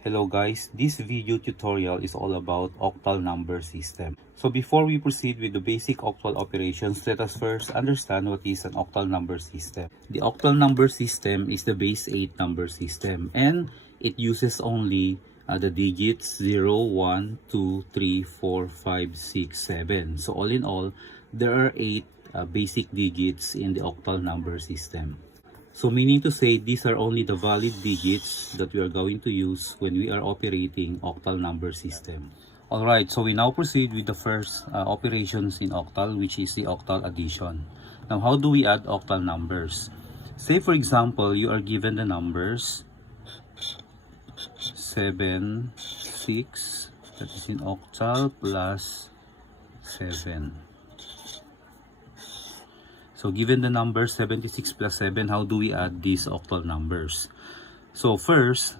Hello guys, this video tutorial is all about octal number system. So before we proceed with the basic octal operations, let us first understand what is an octal number system. The octal number system is the base 8 number system, and it uses only the digits 0, 1, 2, 3, 4, 5, 6, 7. So all in all, there are 8 basic digits in the octal number system. So meaning to say, these are only the valid digits that we are going to use when we are operating octal number system. Alright, so we now proceed with the first operations in octal, which is the octal addition. Now, how do we add octal numbers? Say for example, you are given the numbers 7, 6, that is in octal, plus 7. So given the number 76 plus 7, how do we add these octal numbers? So first,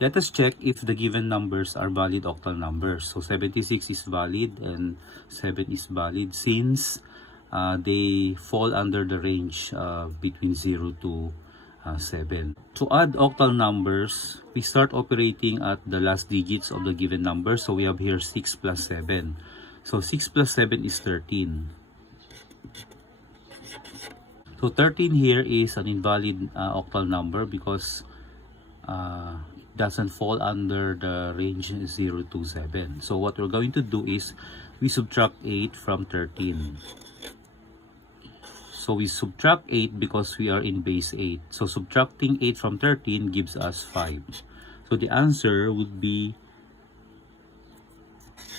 let us check if the given numbers are valid octal numbers. So 76 is valid and 7 is valid since they fall under the range between 0 to 7. To add octal numbers, we start operating at the last digits of the given number. So we have here 6 plus 7. So 6 plus 7 is 13. So 13 here is an invalid octal number because it doesn't fall under the range 0 to 7. So what we're going to do is we subtract 8 from 13. So we subtract 8 because we are in base 8. So subtracting 8 from 13 gives us 5. So the answer would be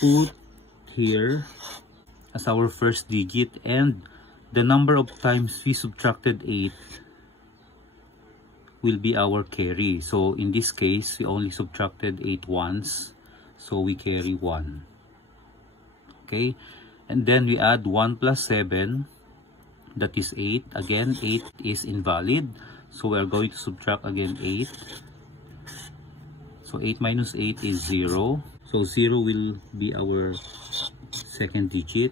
put here as our first digit, and the number of times we subtracted 8 will be our carry. So in this case, we only subtracted 8 once, so we carry 1. Okay, and then we add 1 plus 7, that is 8. Again, 8 is invalid, so we are going to subtract again 8. So 8 minus 8 is 0. So 0 will be our second digit.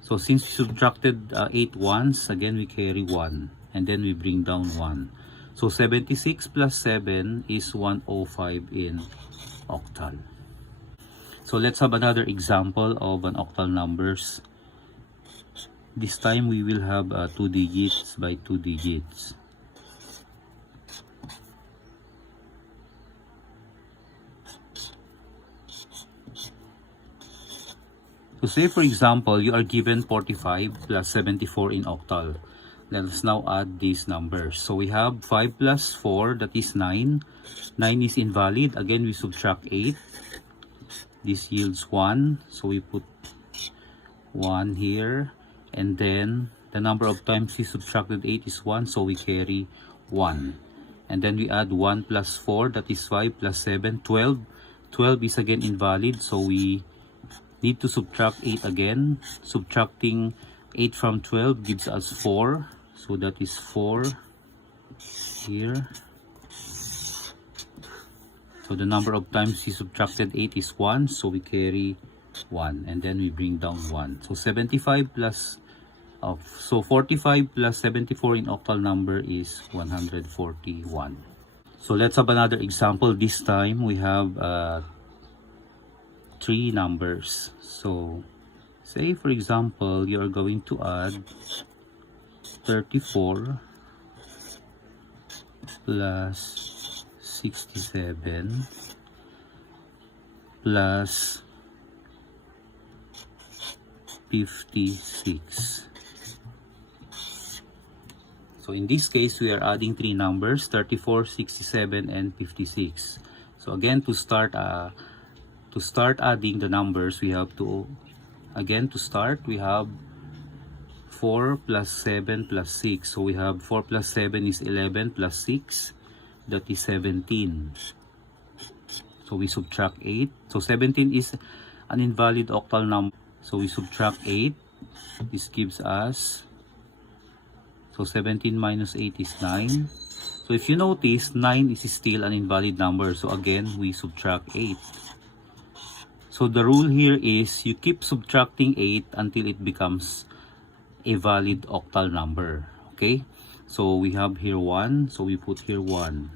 So since we subtracted 8 once, again we carry 1, and then we bring down 1. So 76 plus 7 is 105 in octal. So let's have another example of an octal numbers. This time we will have 2 digits by 2 digits. So say for example, you are given 45 plus 74 in octal. Let us now add these numbers. So we have 5 plus 4, that is 9. 9 is invalid. Again, we subtract 8. This yields 1. So we put 1 here. And then the number of times we subtracted 8 is 1. So we carry 1. And then we add 1 plus 4, that is 5 plus 7, 12. 12 is again invalid. So we need to subtract 8 again. Subtracting 8 from 12 gives us 4. So that is 4 here. So the number of times we subtracted 8 is 1. So we carry 1. And then we bring down 1. So 75 plus, so 45 plus 74 in octal number is 141. So let's have another example. This time we have 3 numbers. So say for example, you are going to add 34 plus 67 plus 56. So in this case, we are adding 3 numbers, 34, 67, and 56. So again, to start adding the numbers, we have to, again to start, we have 4 plus 7 plus 6. So we have 4 plus 7 is 11 plus 6, that is 17. So we subtract 8. So 17 is an invalid octal number. So we subtract 8. This gives us, so 17 minus 8 is 9. So if you notice, 9 is still an invalid number. So again, we subtract 8. So the rule here is you keep subtracting 8 until it becomes a valid octal number. Okay? So we have here 1. So we put here 1.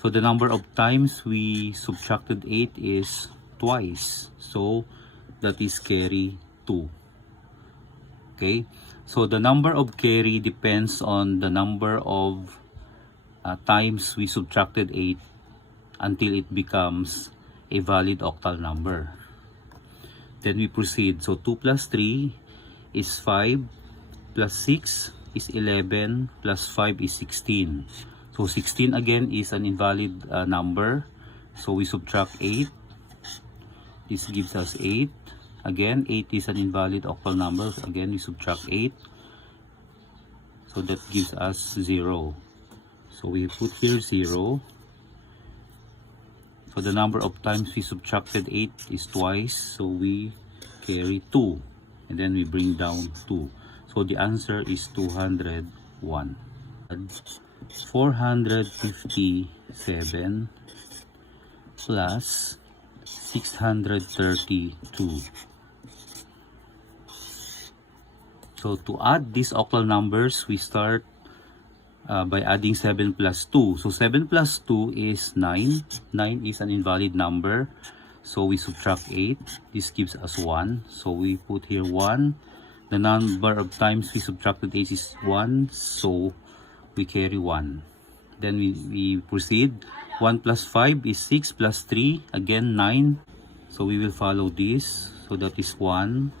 So the number of times we subtracted 8 is twice. So that is carry 2. Okay. So the number of carry depends on the number of times we subtracted 8 until it becomes a valid octal number. Then we proceed. So 2 plus 3 is 5, plus 6 is 11, plus 5 is 16. So 16 again is an invalid number. So we subtract 8. This gives us 8. Again, 8 is an invalid octal number. Again, we subtract 8. So that gives us 0. So we put here 0. So the number of times we subtracted 8 is twice. So we carry 2. And then we bring down 2. So the answer is 201. 457 plus 632. So to add these octal numbers, we start by adding 7 plus 2. So 7 plus 2 is 9. 9 is an invalid number. So we subtract 8. This gives us 1. So we put here 1. The number of times we subtracted 8 is 1. So we carry 1. Then we proceed. 1 plus 5 is 6 plus 3. Again 9. So we will follow this. So that is 1.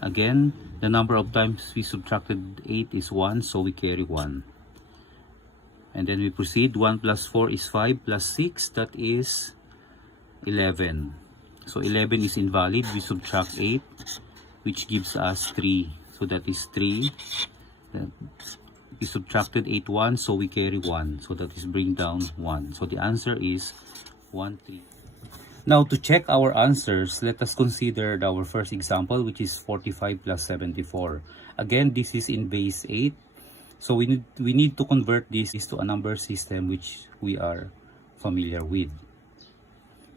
Again, the number of times we subtracted 8 is 1. So we carry 1. And then we proceed. 1 plus 4 is 5 plus 6. That is 11. So 11 is invalid. We subtract 8, which gives us 3. So that is 3. We subtracted 8 1, so we carry 1. So that is bring down 1. So the answer is 1, 3. Now to check our answers, let us consider our first example, which is 45 plus 74. Again, this is in base 8. So we need to convert this to a number system which we are familiar with.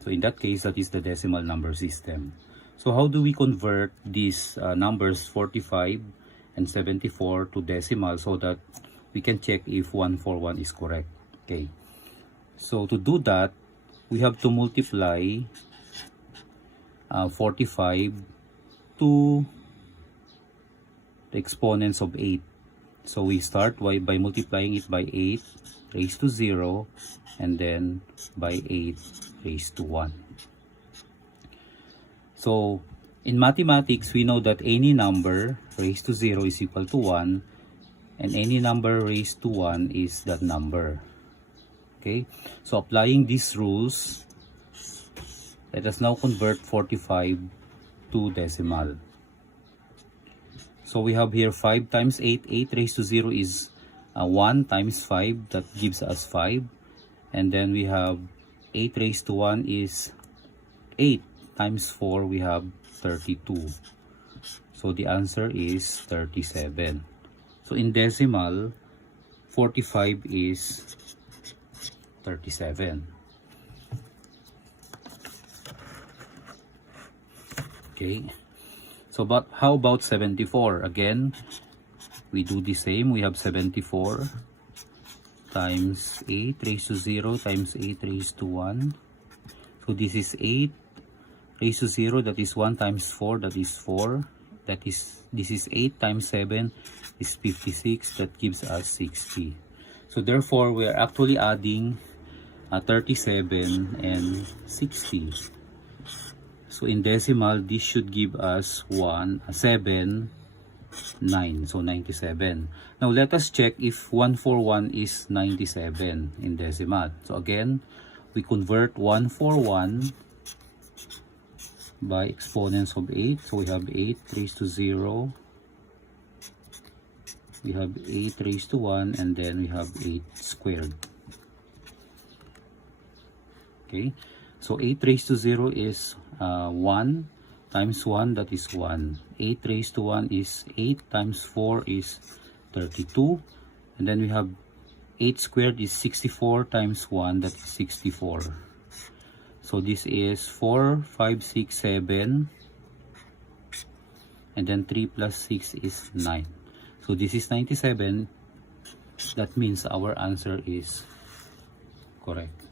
So in that case, that is the decimal number system. So how do we convert these numbers 45 and 74 to decimal so that we can check if 141 is correct? Okay. So to do that, we have to multiply 45 to the exponents of 8. So we start by multiplying it by 8 raised to 0 and then by 8 raised to 1. So in mathematics, we know that any number raised to 0 is equal to 1 and any number raised to 1 is that number. Okay, so applying these rules, let us now convert 45 to decimal. So we have here 5 times 8. 8 raised to 0 is 1 times 5. That gives us 5. And then we have 8 raised to 1 is 8 times 4. We have 32. So the answer is 37. So in decimal, 45 is 37. Okay. So but how about 74? Again, we do the same. We have 74 times 8 raised to 0 times 8 raised to 1. So this is 8 raised to 0. That is 1 times 4. That is 4. This is 8 times 7 is 56. That gives us 60. So therefore, we are actually adding 37 and 60. So in decimal, this should give us 9. So 97. Now let us check if 141 is 97 in decimal. So again, we convert 141 by exponents of 8. So we have 8 raised to 0. We have 8 raised to 1 and then we have 8 squared. Okay, so 8 raised to 0 is 1 times 1, that is 1. 8 raised to 1 is 8 times 4 is 32. And then we have 8 squared is 64 times 1, that is 64. So this is 4, 5, 6, 7. And then 3 plus 6 is 9. So this is 97. That means our answer is correct.